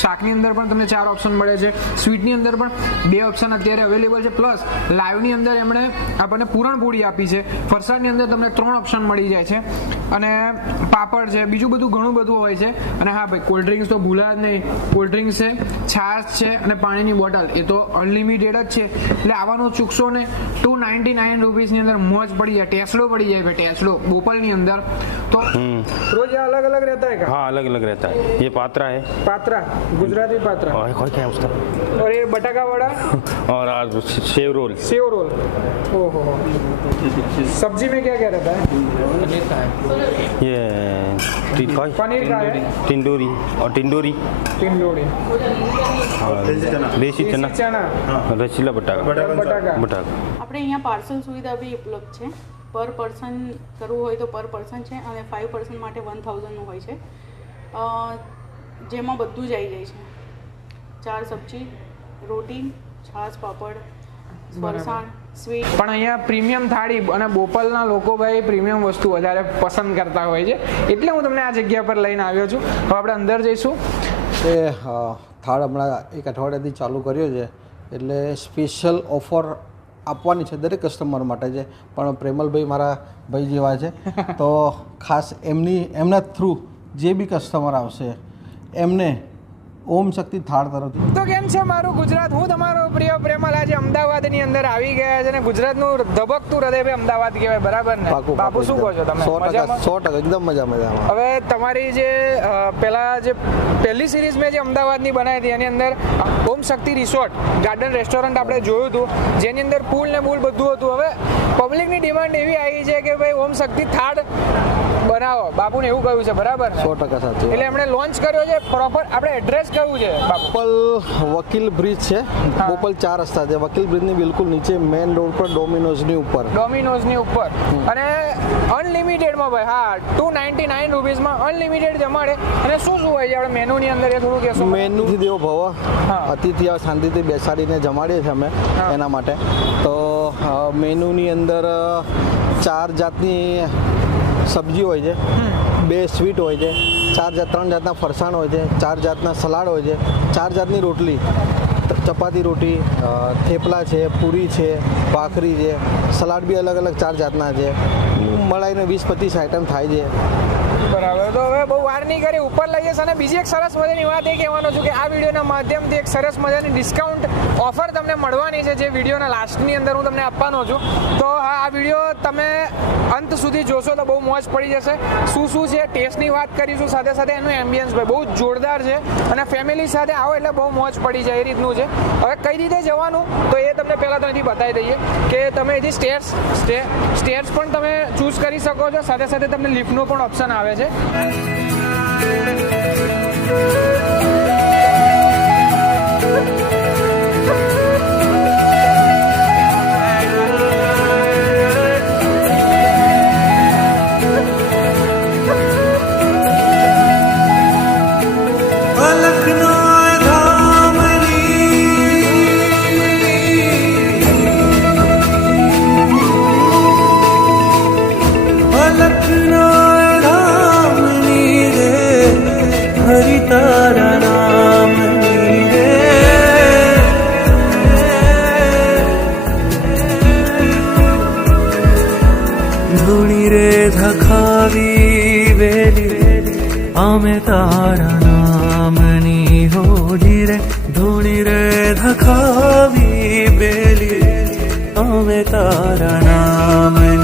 શાકની અંદર પણ તમને 4 ઓપ્શન મળે છે, સ્વીટની અંદર પણ 2 ઓપ્શન અત્યારે અવેલેબલ છે, પ્લસ લાઈવની અંદર એમણે આપણને પૂરણપોળી આપી છે, ફરસાણની અંદર તમને 3 ઓપ્શન મળી જાય છે, અને પાપડ છે, બીજું બધું ઘણું બધું હોય છે. અને હા ભાઈ, કોલ્ડ ડ્રિંક્સ તો ભૂલા જ નહીં. કોલ્ડ ડ્રિંક્સ છે, છાશ છે અને પાણીની બોટલ એ તો અનલિમિટેડ જ છે. એટલે આવવાનું ચૂકશો ને. 299 રૂપીસની અંદર મોજ પડી જાય, ટેસડો પડી જાય ભાઈ, ટેસડો બોપલની અંદર. तो रोज अलग अलग रहता है क्या? हाँ, अलग अलग रहता है. ये पात्रा है, पात्रा गुजराती पात्रा, और क्या है उसका, और ये बटाका वड़ा और आज सेव रोल. Save role. ओहो. सब्जी में क्या क्या रहता है? पनीर का है, ये पनीर का है, टिंडोरी और टिंडोरी टिंडोरी, देसी चना, रसीला बटाका. बटाका. આપણે અહીંયા પાર્સલ સુવિધા બી ઉપલબ્ધ છે. પર પર્સન કરવું હોય તો પર પર્સન છે, અને 5 પર્સન માટે 1000નું હોય છે, જેમાં બધું જ આવી જાય છે. 4 સબ્જી, રોટી, છાશ, પાપડ, ફરસાણ, સ્વીટ. પણ અહીંયા પ્રીમિયમ થાળી અને બોપલના લોકો ભાઈ પ્રીમિયમ વસ્તુ વધારે પસંદ કરતા હોય છે, એટલે હું તમને આ જગ્યા પર લઈને આવ્યો છું. હવે આપણે અંદર જઈશું. એ થાળ હમણાં 1 અઠવાડિયાથી ચાલુ કર્યો છે, એટલે સ્પેશિયલ ઓફર આપવાની છે દરેક કસ્ટમર માટે છે. પણ પ્રેમલભાઈ મારા ભાઈ જેવા છે, તો ખાસ એમના થ્રુ જે બી કસ્ટમર આવશે એમને ઓમ શક્તિ થાળ તરફથી. તો કેમ છે મારું ગુજરાત, હું તમારો પ્રિય પ્રેમલ આજે અમદાવાદની અંદર આવી ગયા છે, અને ગુજરાતનું ધબકતું હૃદય ભાઈ અમદાવાદ કહેવાય, બરાબર ને બાપુ? શું કહો છો તમે? 100% એકદમ મજામાં. હવે તમારી જે પહેલી સિરીઝ મેં જે અમદાવાદની બનાવી હતી એની અંદર ઓમ શક્તિ રિસોર્ટ ગાર્ડન રેસ્ટોરન્ટ આપણે જોયું હતું, જેની અંદર પૂલ ને મૂલ બધું હતું. હવે પબ્લિકની ડિમાન્ડ એવી આવી છે કે ભાઈ ઓમ શક્તિ થાળ બનાવો, બાપુને એવું કહ્યું છે, બરાબર? 100% સાચું. એટલે એમણે લોન્ચ કર્યો છે. પ્રોપર આપણે એડ્રેસ કયું છે બાપુ? બોપલ વકીલ બ્રિજ છે, બોપલ 4 રસ્તા છે, વકીલ બ્રિજની બિલકુલ નીચે મેઇન રોડ પર ડોમિનોઝની ઉપર. અને અનલિમિટેડમાં ભાઈ, હા, 299 રૂપીસમાં અનલિમિટેડ જમાડે. અને શું શું હોય છે આપણે મેનુની અંદર, એ થોડું કહેશો? મેનુથી દેવો ભવ અતિથિ શાંતિથી બેસાડીને જમાડીએ છીએ અમે એના માટે. તો મેનુની અંદર 4 જાતની સબ્જી હોય છે, 2 સ્વીટ હોય છે, 3 જાતના ફરસાણ હોય છે, 4 જાતના સલાડ હોય છે, 4 જાતની રોટલી, ચપાતી રોટી, થેપલા છે, પૂરી છે, ભાખરી છે, સલાડ બી અલગ અલગ 4 જાતના છે. મળાઈને 20-25 આઈટમ થાય છે. બરાબર. તો હવે બહુ વાર નહીં કરી, ઉપર લઈ જશે. અને બીજી એક સરસ મજાની વાત એ કહેવાનો છું કે આ વિડીયોના માધ્યમથી એક સરસ મજાની ડિસ્કાઉન્ટ ઓફર તમને મળવાની છે, જે વિડીયોના લાસ્ટની અંદર હું તમને આપવાનો છું. તો આ વિડીયો તમે અંત સુધી જોશો તો બહુ મોજ પડી જશે. શું છે ટેસ્ટની વાત કરીશું, સાથે સાથે એનું એમ્બિયન્સ ભાઈ બહુ જોરદાર છે, અને ફેમિલી સાથે આવો એટલે બહુ મોજ પડી જાય એ રીતનું છે. હવે કઈ રીતે જવાનું તો એ તમને પહેલાં તો અહીંથી બતાવી દઈએ કે તમે અહીંથી સ્ટેર્સ પણ તમે ચૂઝ કરી શકો છો, સાથે સાથે તમને લિફ્ટનો પણ ઓપ્શન આવે છે. ધખાવી વેલી અમે તારા નામની હોલી રે, ધૂણી રે ધખાવી વેલી અમે તારા નામની.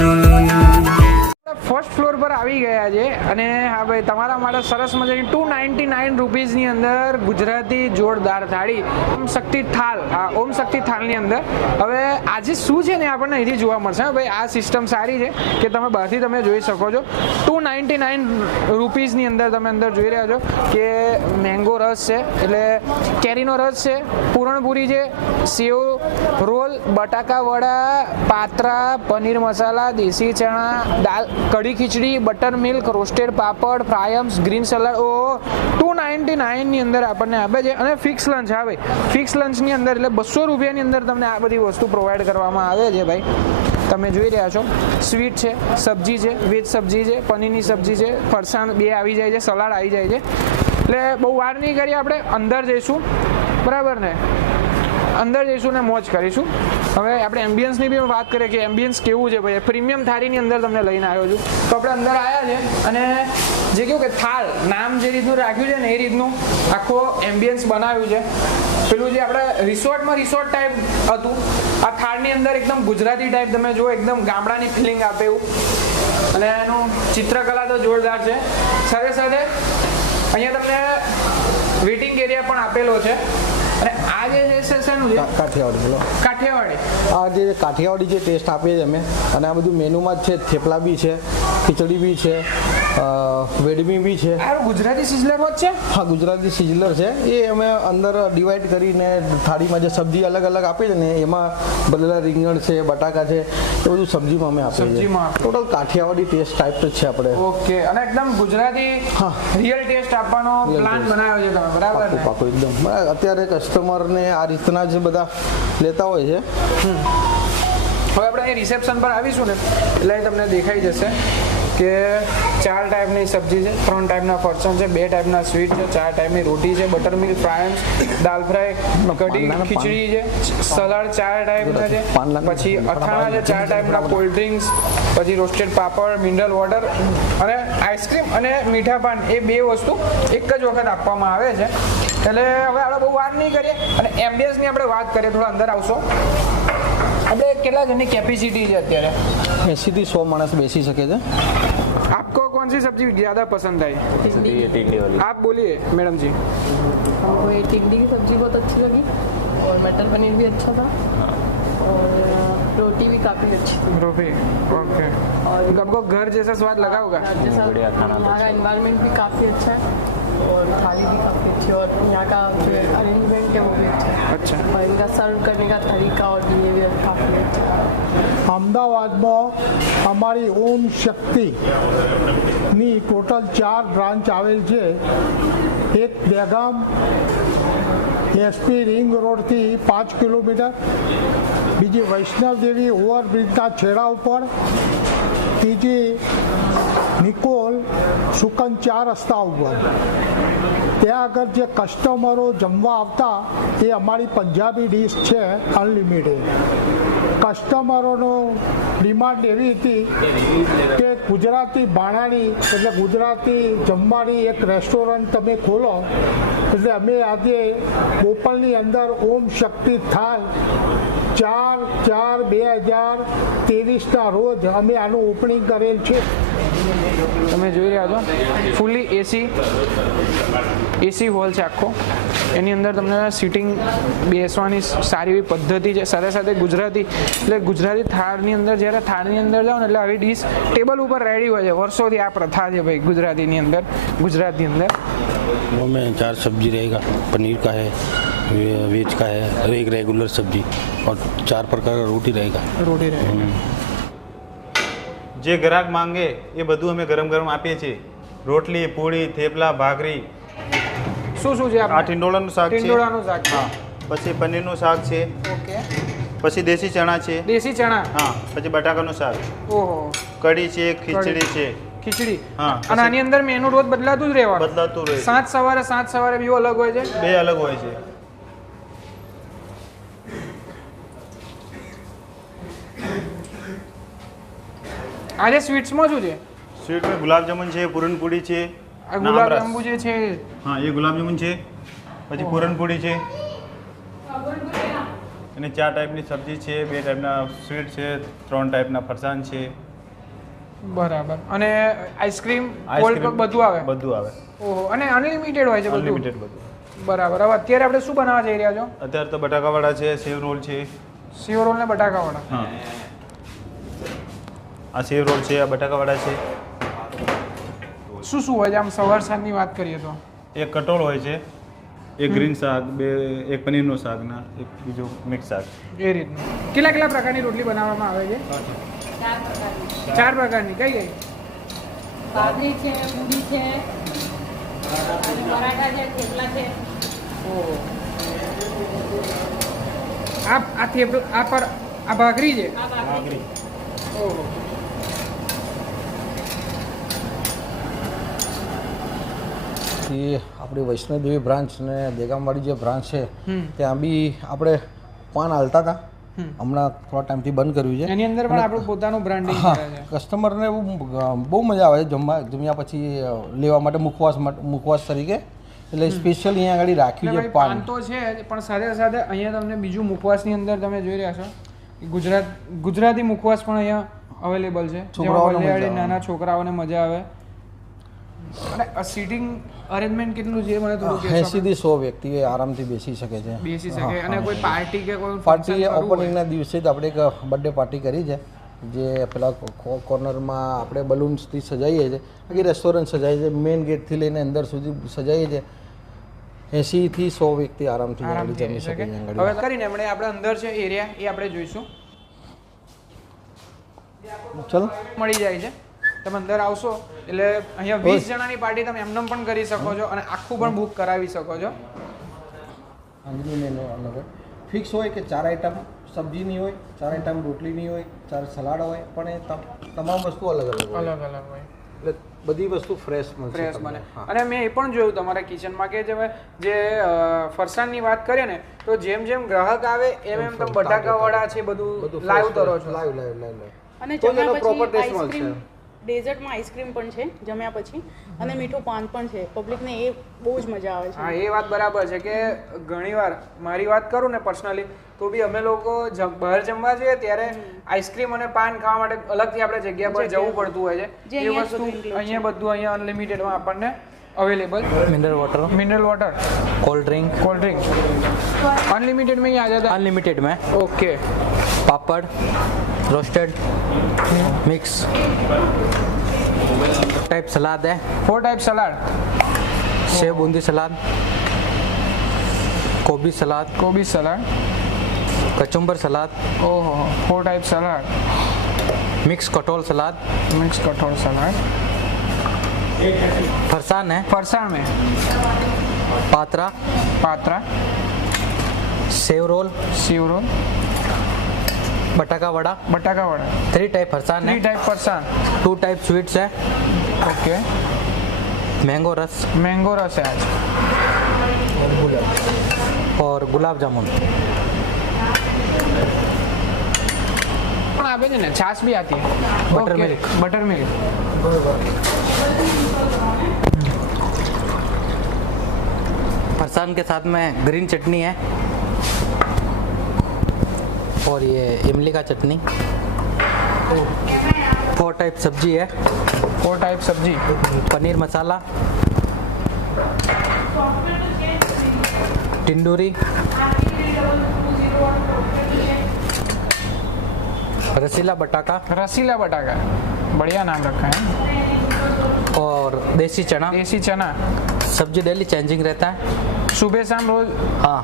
ફર્સ્ટ ફ્લોર પર આવી ગયા છે, અને હા ભાઈ તમારા માટે સરસ મજાની 299 રૂપીસની અંદર ગુજરાતી જોરદાર થાળી ઓમ શક્તિ થાળ. હા, ઓમ શક્તિ થાળની અંદર હવે આજે શું છે ને આપણને અહીંથી જોવા મળશે. હા ભાઈ, આ સિસ્ટમ સારી છે કે તમે બહારથી તમે જોઈ શકો છો. 299 રૂપીસની અંદર તમે અંદર જોઈ રહ્યા છો કે મેંગો રસ છે, એટલે કેરીનો રસ છે, પૂરણપૂરી છે, સેવ રોલ, બટાકા વડા, પાત્રા, પનીર મસાલા, દેશી ચણા, દાલ kadhi khichdi, butter milk, roasted પાપડ, ફ્રાયમ્સ, ગ્રીન સલાડ. ઓ 299 ની અંદર આપણને આપે છે. અને ફિક્સ લંચ. હા ભાઈ, ફિક્સ લંચની અંદર એટલે 200 રૂપિયાની અંદર તમને આ બધી વસ્તુ પ્રોવાઈડ કરવામાં આવે છે ભાઈ. તમે જોઈ રહ્યા છો સ્વીટ છે, સબ્જી છે, વેજ સબ્જી છે, પનીરની સબ્જી છે, ફરસાણ 2 આવી જાય છે, સલાડ આવી જાય છે. એટલે બહુ વાર નહીં કરીએ, આપણે અંદર જઈશું, બરાબર ને? અંદર જઈશું ને મોજ કરીશું. હવે આપણે એમ્બિયન્સની બી વાત કરીએ કે એમ્બિયન્સ કેવું છે ભાઈ. પ્રીમિયમ થાળીની અંદર તમને લઈને આવ્યો છું. તો આપણે અંદર આવ્યા છે અને જે કેવું કે થાળ નામ જે રીતનું રાખ્યું છે ને એ રીતનું આખો એમ્બિયન્સ બનાવ્યું છે. પેલું જે આપણે રિસોર્ટમાં રિસોર્ટ ટાઈપ હતું, આ થાળની અંદર એકદમ ગુજરાતી ટાઈપ તમે જુઓ, એકદમ ગામડાની ફિલિંગ આપે એવું. અને એનું ચિત્રકલા તો જોરદાર છે. સાથે સાથે અહીંયા તમને વેઇટિંગ એરિયા પણ આપેલો છે. અને આ જે છે શેનું છે? કાઠિયાવાડી. બોલો. કાઠિયાવાડી. આ જે કાઠિયાવાડી જે ટેસ્ટ આપીએ છીએ અમે, અને આ બધું મેનુમાં જ છે. થેપલા બી છે, ખીચડી બી છે, વેડમી બી છે. આ ગુજરાતી સિઝલર જ છે? હા, ગુજરાતી સિઝલર છે. એ અમે અંદર ડિવાઈડ કરીને થાળીમાં જે સબ્જી અલગ અલગ આપીએ છીએ ને, એમાં બદલા રીંગણ છે, બટાકા છે, એ બધું સબ્જીમાં અમે આપીએ છીએ. સબ્જીમાં. ટોટલ કાઠિયાવાડી ટેસ્ટ ટાઈપ જ છે આપણે. ઓકે. અને એકદમ ગુજરાતી રિયલ ટેસ્ટ આપવાનો પ્લાન બનાવ્યો છે તમે, બરાબર ને? પાકું એકદમ. અત્યારે કસ્ટમરને આ રીતના જ બધા લેતા હોય છે. હવે આપણે અહીં રિસેપ્શન પર આવીશું ને એટલે તમને દેખાઈ જશે કે 4 ટાઈપની સબ્જી છે, 3 ટાઈપના ફરસાણ છે, 2 ટાઈપના સ્વીટ છે, 4 ટાઈપની રોટી છે, બટર મિલ્ક, ફ્રાયમ્સ, દાલ ફ્રાય, કઢી, ખીચડી છે, સલાડ 4 ટાઈપના છે, પછી અથાણા છે 4 ટાઈપના, કોલ્ડ ડ્રિંક્સ, પછી રોસ્ટેડ પાપડ, મિનરલ વોટર અને આઈસ્ક્રીમ અને મીઠા પાન, એ 2 વસ્તુ એક જ વખત આપવામાં આવે છે. એટલે હવે આપણે બહુ વાત નહીં કરીએ અને એમ્બિયન્સની આપણે વાત કરીએ. થોડા અંદર આવશો. આપણે કેટલા જણની કેપેસિટી છે અત્યારે? 80 થી 100 માણસ બેસી શકે છે. आपको कौन सी सब्जी ज़्यादा पसंद आई? टिंडे वाली. आप बोलिए मैडम जी. हमको ये टिंडी की सब्जी बहुत अच्छी लगी और मटर पनीर भी अच्छा था और रोटी भी काफ़ी अच्छी थी. रोटी. ओके. और आपको घर जैसा स्वाद लगा होगा? जैसा यहाँ का एनवायरनमेंट भी काफ़ी अच्छा है और थाली भी काफ़ी अच्छी है और यहाँ का जो अरेंजमेंट है वो भी अच्छा है. अच्छा. और इनका सर्व करने का तरीका और बिहेवियर काफ़ी अच्छा है. અમદાવાદમાં અમારી ઓમ શક્તિની ટોટલ 4 બ્રાન્ચ આવેલ છે. એક દહેગામ એસપી રિંગ રોડથી 5 કિલોમીટર, બીજી વૈષ્ણવદેવી ઓવરબ્રિજના છેડા ઉપર, ત્રીજી નિકોલ સુકન 4 રસ્તા ઉપર. ત્યાં આગળ જે કસ્ટમરો જમવા આવતા એ અમારી પંજાબી ડીશ છે અનલિમિટેડ. કસ્ટમરોનો ડિમાન્ડ એવી હતી કે ગુજરાતી ભાણાની એટલે ગુજરાતી જમવાની એક રેસ્ટોરન્ટ તમે ખોલો. એટલે અમે આજે બોપલની અંદર ઓમ શક્તિ થાળ 4/4/2023ના રોજ અમે આનું ઓપનિંગ કરેલ છે. તમે જોઈ રહ્યા છો ફૂલી એસી હોલ છે આખો. એની અંદર તમને સિટિંગ બેસવાની સારી એવી પદ્ધતિ છે. સાથે સાથે ગુજરાતી એટલે ગુજરાતી થાળની અંદર જ્યારે થાળની અંદર જાઓ ને એટલે આવી ડીશ ટેબલ ઉપર રેડી હોય છે. વર્ષોથી આ પ્રથા છે ભાઈ ગુજરાતીની અંદર, ગુજરાતની અંદર. वो में 4 सब्जी रहेगा, पनीर का है, वेज का है, और एक रेगुलर सब्जी और 4 प्रकार का रोटी रहेगा. રોટી રહે. જે ગ્રાહક માંગે એ બધું અમે ગરમ ગરમ આપીએ છીએ. રોટલી, પૂરી, થેપલા, ભાખરી. શું શું છે આ આપણે? ટીંડોળાનું શાક છે. ટીંડોળાનું શાક છે. હા. પછી પનીરનું શાક છે. ઓકે. પછી દેશી ચણા છે. દેશી ચણા. હા. પછી બટાકાનું શાક, ઓહો. કઢી છે, ખીચડી છે. ખીચડી. હા. અને આની અંદર મેનુ રોજ બદલાતું જ રહેવાનું? બદલાતું રહે છે. સાંજ સવારે બીજું અલગ હોય છે? 2 અલગ હોય છે. આજે સ્વીટ્સમાં શું છે? સ્વીટમાં ગુલાબજામુન છે, પૂરણપૂરી છે, આ ગુલાબ જાંબુ જે છે હા એ ગુલાબજામુન છે, પછી પૂરણપૂરી છે. અને 4 ટાઈપની સબ્જી છે, 2 ટાઈપના સ્વીટ છે, 3 ટાઈપના ફરસાણ છે. બરાબર. અને આઈસ્ક્રીમ, કોલ્ડ કપ બધું આવે? બધું આવે. ઓહો. અને અનલિમિટેડ હોય છે બધું? અનલિમિટેડ બધું. બરાબર. હવે અત્યારે આપણે શું બનાવવા જઈ રહ્યા છો? અત્યારે તો બટાકાવાળા છે, સેવ રોલ છે. સેવ રોલ ને બટાકા વડા. હા આ સેવ રોલ છે, આ બટાકાવાળા છે. શું શું હોય છે આમ સવાર સાંજની વાત કરીએ તો? એક કટોળ હોય છે, એક ગ્રીન શાક, એક પનીરનું શાક ના એક બીજું મિક્સ શાક. એ રીતનું. કેટલા પ્રકારની રોટલી બનાવવામાં આવે છે? 4 પ્રકારની. કઈ કઈ? બાજરી છે, પૂરી છે, અને પરાઠા છે, થેપલા છે. ઓહો. આ થેપલા આ ભાખરી છે? ઓહો. એ આપણી વૈષ્ણોદેવી બ્રાન્ચ ને દેગામવાડી જે બ્રાન્ચ છે ત્યાં બી આપણે પાન હાલતા હતા, હમણાં થોડા ટાઈમથી બંધ કર્યું છે. એની અંદર પણ આપણું પોતાનું બ્રાન્ડિંગ હા, કરે છે. કસ્ટમરને બહુ મજા આવે છે જમ્યા પછી લેવા માટે મુખવાસ તરીકે, એટલે સ્પેશિયલ અહીંયા આગળ રાખ્યું છે પાન પાન. તો છે જ, પણ સાથે સાથે અહીંયા તમને બીજું મુખવાસની અંદર તમે જોઈ રહ્યા છો ગુજરાતી મુખવાસ પણ અહીંયા અવેલેબલ છે. છોકરાઓને મજા આવે. નાના છોકરાઓને મજા આવે. અને સીટિંગ અરેન્જમેન્ટ કેટલું છે મને થોડું કહેશો? 80 થી 100 વ્યક્તિ આરામથી બેસી શકે છે. બેસી શકે. અને કોઈ પાર્ટી કે કોઈ પાર્ટી ઓપનિંગના દિવસે જ આપણે એક બર્થડે પાર્ટી કરી છે, જે પેલા કોર્નરમાં આપણે બલૂન્સથી સજાવીએ છીએ, બાકી રેસ્ટોરન્ટ સજાવીએ છીએ, મેઇન ગેટથી લઈને અંદર સુધી સજાવીએ છીએ. 80 થી 100 વ્યક્તિ આરામથી જમી શકે છે. હવે કરીને આપણે અંદર છે એરિયા એ આપણે જોઈશું. ચલો મળી જાય છે. તમે અંદર આવશો એટલે અહીંયા 20 જણાની પાર્ટી તમે એમનેમ પણ કરી શકો છો અને આખું પણ બુક કરાવી શકો છો. ફિક્સ હોય કે 4 આઈટમ સબ્જીની હોય, 4 આઈટમ રોટલીની હોય, 4 સલાડ હોય, પણ એ તમામ વસ્તુ અલગ અલગ હોય. એટલે બધી વસ્તુ ફ્રેશ બને. તમને. અને મેં એ પણ જોયું તમારા કિચનમાં કે જે ફરસાણની વાત કરીએ ને તો જેમ જેમ ગ્રાહક આવે એમ એમ તમે બટાકા વડા છે બધું લાઈવ કરો છો. લાઈવ અને તો જ એનો જમ્યા proper પછી taste મળશે. આઈસ્ક્રીમ, ડેઝર્ટમાં આઈસ્ક્રીમ પણ છે જમ્યા પછી, અને મીઠું પાન પણ છે. પબ્લિકને એ બહુ જ મજા આવે છે. હા, એ વાત બરાબર છે કે ઘણીવાર મારી વાત કરું ને પર્સનલી તો બી અમે લોકો બહાર જમવા જઈએ ત્યારે આઈસ્ક્રીમ અને પાન ખાવા માટે અલગથી આપણે જગ્યા પર જવું પડતું હોય છે. એ વસ્તુ અહીંયા અનલિમિટેડમાં આપણને available. Mineral water cold drink unlimited में ही आ जाता है. अनलिमिटेड में. Okay. Papad roasted mix type salad है. 4 type salad. Sev boondi salad, गोभी सलाद, कचुम्बर सलाद. ओहो, 4 टाइप सलाद. मिक्स कटोल सलाद. फरसान है. फरसान में पात्रा, सेव रोल, बटाका वड़ा. 3 टाइप फरसान है. 3 टाइप फरसान. 2 टाइप स्वीट्स है. ओके. मैंगो रस है आज. और गुलाब जामुन. आप ने छाछ भी आती है. Butter milk. फरसान के साथ में ग्रीन चटनी है और ये इमली का चटनी. 4 टाइप सब्जी है. 4 टाइप सब्जी. पनीर मसाला, टिंडूरी, रसीला बटाका बढ़िया नाम रखा है. और देसी चना. सब्जी डेली चेंजिंग रहता है. सुबह शाम रोज. हाँ.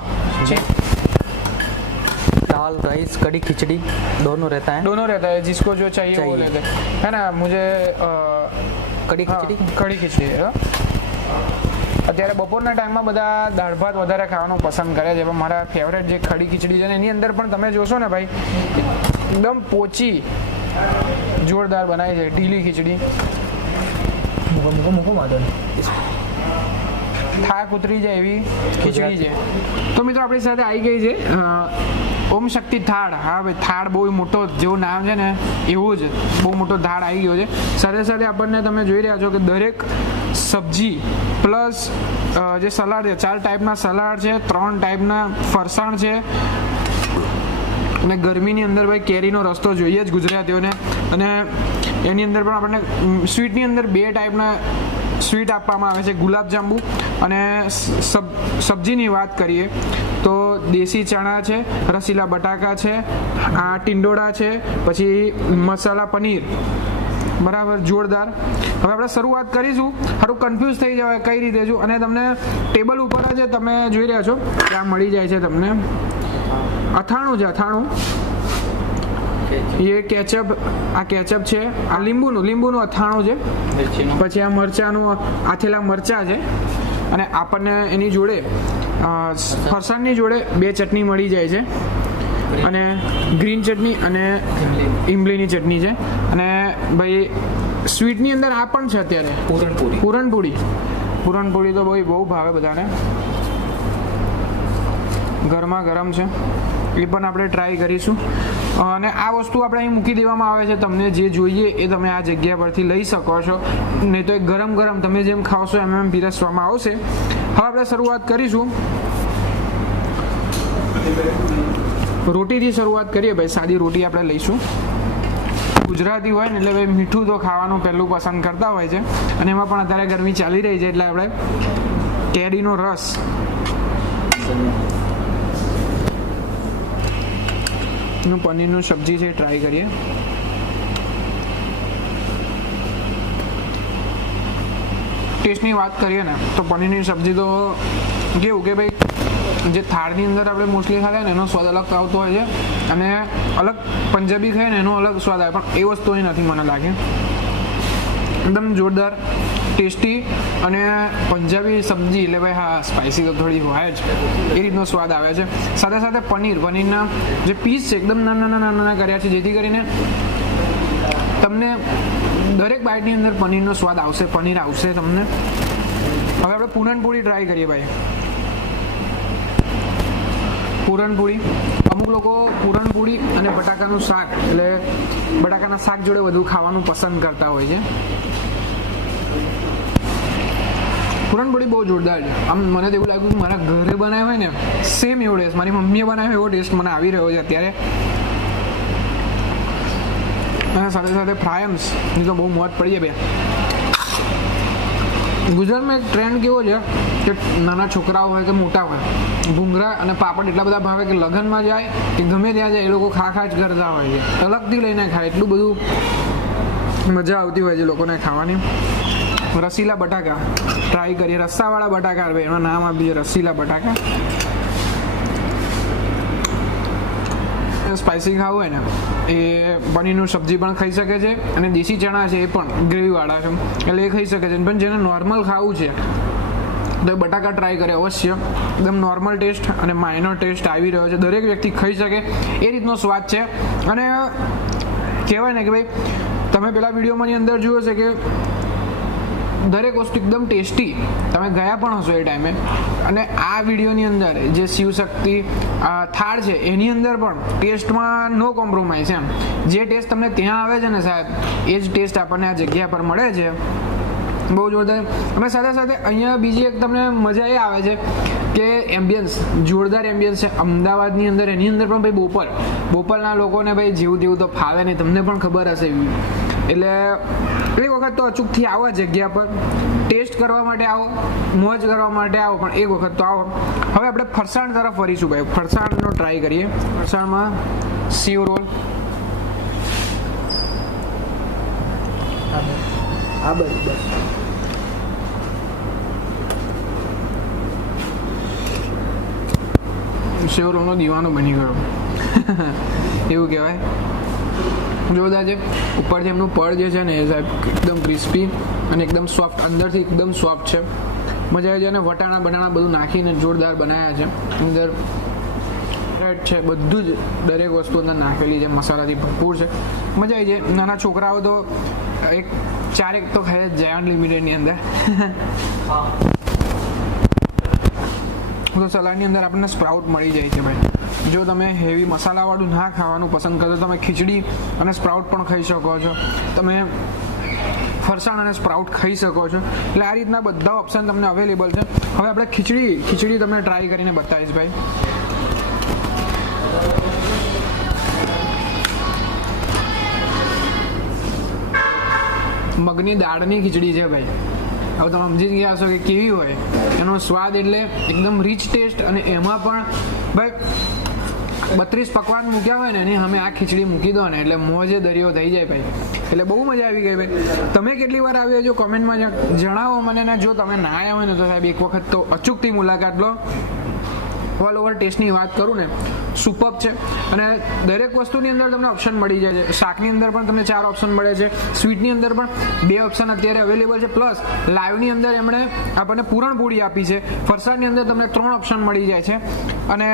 दाल, राइस, कड़ी, खिचड़ी दोनों रहता है. जिसको जो चाहिए वो लेते है ना. मुझे कड़ी खिचड़ी અત્યારે બપોરના ટાઈમમાં બધા દાળ ભાત વધારે ખાવાનું પસંદ કરે છે, પણ મારા ફેવરેટ જે કઢી ખીચડી છે ને એની અંદર પણ તમે જોશો ને ભાઈ એકદમ પોચી જોરદાર બનાવી છે. ઢીલી ખીચડી થાક ઉતરી જાય એવી ખીચડી છે. તો મિત્રો આપણી સાથે આવી ગઈ છે ઓમ શક્તિ થાળ. હા ભાઈ, થાળ બહુ મોટો જેવું નામ છે ને એવું જ બહુ મોટો થાળ આવી ગયો છે. સાથે સાથે આપણને તમે જોઈ રહ્યા છો કે દરેક સબ્જી પ્લસ જે સલાડ છે, 4 ટાઈપના સલાડ છે, 3 ટાઈપના ફરસાણ છે. અને ગરમીની અંદર ભાઈ કેરીનો રસ્તો જોઈએ જ ગુજરાતીઓને. અને એની અંદર પણ આપણને સ્વીટની અંદર 2 ટાઈપના સ્વીટ આપવામાં આવે છે, ગુલાબજાંબુ. અને સબ્જીની વાત કરીએ તો દેશી ચણા છે, રસીલા બટાકા છે, આ ટિંડોળા છે, પછી મસાલા પનીર. બરાબર, જોરદાર. હવે આપણે શરૂઆત કરીશું. સારું કન્ફ્યુઝ થઈ જવાય કઈ રીતે છું. અને તમને ટેબલ ઉપર જ તમે જોઈ રહ્યા છો ત્યાં મળી જાય છે તમને અથાણું છે. એ કેચઅપ, આ કેચઅપ છે, આ લીંબુનું અથાણું છે, પછી આ મરચાનું આથેલા મરચા છે. અને આપણને એની જોડે ફરસાણની જોડે 2 ચટણી મળી જાય છે, અને ગ્રીન ચટણી અને ઇમલીની ચટણી છે. અને ભાઈ સ્વીટની અંદર આ પણ છે અત્યારે પૂરણપૂરી. પૂરણપોળી તો બહુ ભાવે બધાને, ગરમા ગરમ છે, એ પણ આપણે ટ્રાય કરીશું. અને આ વસ્તુ આપણે અહીં મૂકી દેવામાં આવે છે, તમને જે જોઈએ એ તમે આ જગ્યા પરથી લઈ શકો છો, નહીં તો એ ગરમ ગરમ તમે જેમ ખાવશો એમ પીરસવામાં આવશે. હવે આપણે શરૂઆત કરીશું, રોટીથી શરૂઆત કરીએ ભાઈ. સાદી રોટી આપણે લઈશું. ગુજરાતી હોય ને એટલે ભાઈ મીઠું તો ખાવાનું પહેલું પસંદ કરતા હોય છે, અને એમાં પણ અત્યારે ગરમી ચાલી રહી છે એટલે આપણે કેરીનો રસ, પનીરનું સબ્જી છે ટ્રાય કરીએ. ટેસ્ટની વાત કરીએ ને તો પનીરની સબ્જી તો કેવું કે ભાઈ જે થાળની અંદર આપણે મોસ્ટલી ખાતા હોય ને એનો સ્વાદ અલગ આવતો હોય છે, અને અલગ પંજાબી ખાય ને એનો અલગ સ્વાદ આવે, પણ એ વસ્તુ અહીં નથી મને લાગે. એકદમ જોરદાર ટેસ્ટી, અને પંજાબી સબ્જી એટલે ભાઈ હા સ્પાઇસી તો થોડી હોય જ, એ રીતનો સ્વાદ આવે છે. સાથે સાથે પનીરના જે પીસ છે એકદમ નાના કર્યા છે, જેથી કરીને તમને દરેક બાઇટની અંદર પનીરનો સ્વાદ આવશે, પનીર આવશે તમને. હવે આપણે પૂરણપોળી ટ્રાય કરીએ ભાઈ. પૂરણપોળી, અમુક લોકો પૂરણપોળી અને બટાકાનું શાક એટલે બટાકાના શાક જોડે વધુ ખાવાનું પસંદ કરતા હોય છે. પૂરણપોળી બહુ જોરદાર છે. આમ મને તો એવું લાગ્યું કે મારા ઘરે બનાવ્યો હોય ને સેમ એવો ટેસ્ટ, મારી મમ્મીએ બનાવ્યો એવો ટેસ્ટ મને આવી રહ્યો છે અત્યારે. અને સાથે સાથે ફ્રાયમ્સ ની તો બહુ મોજ પડી જાય બે. ગુજરાતમાં એક ટ્રેન્ડ કેવો છે કે નાના છોકરાઓ હોય કે મોટા હોય, ભૂંગળા અને પાપડ એટલા બધા ભાવે કે લગ્નમાં જાય કે ગમે ત્યાં જાય એ લોકો ખા જ કરતા હોય છે, અલગથી લઈને ખાય, એટલું બધું મજા આવતી હોય છે લોકોને ખાવાની. રસીલા બટાકા ટ્રાય કરીએ. રસ્સાવાળા બટાકા, એનું નામ આપીએ રસીલા બટાકા. સ્પાઇસી ખાવું હોય ને એ પનીરનું સબ્જી પણ ખાઈ શકે છે, અને દેશી ચણા છે એ પણ ગ્રેવીવાળા છે એટલે એ ખાઈ શકે છે. પણ જેને નોર્મલ ખાવું છે તો એ બટાકા ટ્રાય કરે અવશ્ય. એકદમ નોર્મલ ટેસ્ટ અને માઇનર ટેસ્ટ આવી રહ્યો છે, દરેક વ્યક્તિ ખાઈ શકે એ રીતનો સ્વાદ છે. અને કહેવાય ને કે ભાઈ તમે પેલા વિડીયોમાંની અંદર જોયો છે કે દરેક વસ્તુ એકદમ ટેસ્ટી, તમે ગયા પણ હશો એ ટાઈમે. અને આ વિડીયોની અંદર જે શિવશક્તિ થાળ છે એની અંદર પણ ટેસ્ટમાં નો કોમ્પ્રોમાઇઝ એમ. જે ટેસ્ટ તમને ત્યાં આવે છે ને સાહેબ એ જ ટેસ્ટ આપણને આ જગ્યા પર મળે છે. બહુ જોરદાર. અને સાથે સાથે અહીંયા બીજી એક તમને મજા એ આવે છે કે એમ્બિયન્સ, જોરદાર એમ્બિયન્સ છે અમદાવાદની અંદર. એની અંદર પણ ભાઈ બોપલના લોકોને ભાઈ જેવું તેવું તો ફાવે નહીં, તમને પણ ખબર હશે. એટલે એક વખત તો અચૂકથી આવો જગ્યા પર, ટેસ્ટ કરવા માટે આવો, મોજ કરવા માટે આવો, પણ એક વખત તો આવો. હવે આપણે ફરસાણ તરફ ફરીશું ભાઈ. ફરસાણનો ટ્રાય કરીએ. ફરસાણમાં સેવ રોલ, સેવ રોલનો દીવાનો બની ગયો એવું કહેવાય. જોરદાર છે. ઉપરથી એમનું પડ જે છે ને એ સાહેબ એકદમ ક્રિસ્પી અને એકદમ સોફ્ટ, અંદરથી એકદમ સોફ્ટ છે, મજા આવી જાય. અને વટાણા બટાણા બધું નાખીને જોરદાર બનાવ્યા છે. અંદર રેડ છે, બધું જ દરેક વસ્તુ અંદર નાખેલી છે, મસાલાથી ભરપૂર છે, મજા આવી જાય. નાના છોકરાઓ તો એક ચારેક તો ખાઈ જ જાય અનલિમિટેડની અંદર. તો સલાડની અંદર આપણને સ્પ્રાઉટ મળી જાય છે ભાઈ. જો તમે હેવી મસાલાવાળું ના ખાવાનું પસંદ કરો તો તમે ખીચડી અને સ્પ્રાઉટ પણ ખાઈ શકો છો, તમે ફરસાણ અને સ્પ્રાઉટ ખાઈ શકો છો. એટલે આ રીતના બધા ઓપ્શન તમને અવેલેબલ છે. હવે આપણે ખીચડી તમને ટ્રાય કરીને બતાવીશ ભાઈ. મગની દાળની ખીચડી છે ભાઈ. હવે તમે સમજી ગયા હશો કે કેવી હોય એનો સ્વાદ. એટલે એકદમ રીચ ટેસ્ટ, અને એમાં પણ ભાઈ 32 પકવાન મૂક્યા હોય ને એની અમે આ ખીચડી મૂકી દો ને એટલે મોજે દરિયો થઈ જાય ભાઈ. એટલે બહુ મજા આવી ગઈ ભાઈ. તમે કેટલી વાર આવ્યો જો કોમેન્ટમાં જણાવો મને. ને જો તમે ના આવ્યા હોય ને તો સાહેબ એક વખત તો અચૂકથી મુલાકાત લો. ઓલ ઓવર ટેસ્ટની વાત કરું ને સુપર્બ છે. અને દરેક વસ્તુની અંદર તમને ઓપ્શન મળી જાય છે. શાકની અંદર પણ તમને 4 ઓપ્શન મળે છે, સ્વીટની અંદર પણ 2 ઓપ્શન અત્યારે અવેલેબલ છે, પ્લસ લાઈવની અંદર એમણે આપણને પૂરણપોળી આપી છે. ફરસાણની અંદર તમને 3 ઓપ્શન મળી જાય છે, અને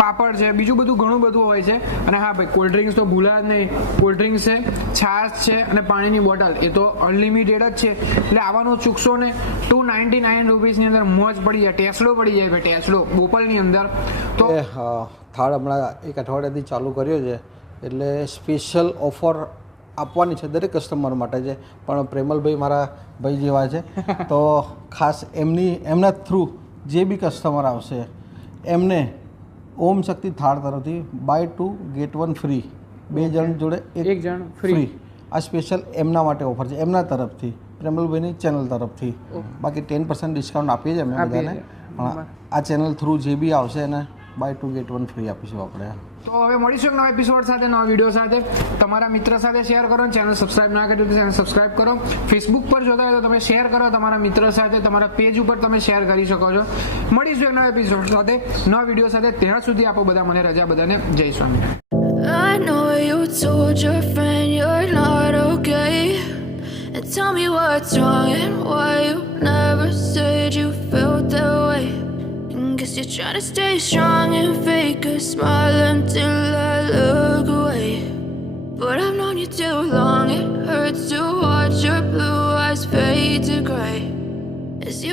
પાપડ છે, બીજું બધું ઘણું બધું હોય છે. અને હા ભાઈ, કોલ્ડ ડ્રિંક્સ તો ભૂલા જ નહીં. કોલ્ડ ડ્રિંક્સ છે, છાશ છે અને પાણીની બોટલ એ તો અનલિમિટેડ જ છે. એટલે આવવાનું ચૂકશો ને. 299 રૂપીસની અંદર મોજ પડી જાય, ટેસડો પડી જાય ભાઈ, ટેસડો બોપલની અંદર. તો થાળ હમણાં 1 અઠવાડિયાથી ચાલુ કર્યો છે, એટલે સ્પેશિયલ ઓફર આપવાની છે દરેક કસ્ટમર માટે છે. પણ પ્રેમલભાઈ મારા ભાઈ જેવા છે, તો ખાસ એમના થ્રુ જે બી કસ્ટમર આવશે એમને ઓમ શક્તિ થાળ તરફથી બાય 2 ગેટ 1 ફ્રી, 2 જણ જોડે 1 જણ ફ્રી. આ સ્પેશિયલ એમના માટે ઓફર છે, એમના તરફથી, પ્રેમલભાઈની ચેનલ તરફથી. બાકી 10% ડિસ્કાઉન્ટ આપીએ છીએ અમે બધાને, પણ આ ચેનલ થ્રુ જે બી આવશે એને બાય 2 ગેટ 1 ફ્રી આપીશું આપણે. તો હવે મળીશું એક નવા એપિસોડ સાથે, નવા વિડીયો સાથે. તમારા મિત્ર સાથે શેર કરો, ચેનલ સબસ્ક્રાઇબ ના કરી તો ચેનલ સબસ્ક્રાઇબ કરો. ફેસબુક પર જોતા હોય તો તમે શેર કરો તમારા મિત્ર સાથે, તમારા પેજ ઉપર તમે શેર કરી શકો છો. મળીશું એક નવા એપિસોડ સાથે, નવા વિડીયો સાથે. ત્યાં સુધી આપો બધા મને રજા. બધાને જય Swaminarayan. I know you told your friend you're not okay, and tell me what's wrong and why you never said you felt that way. Guess you're trying to stay strong and fake a smile until I look away. But I've known you too long, it hurts to watch your blue eyes fade to gray as you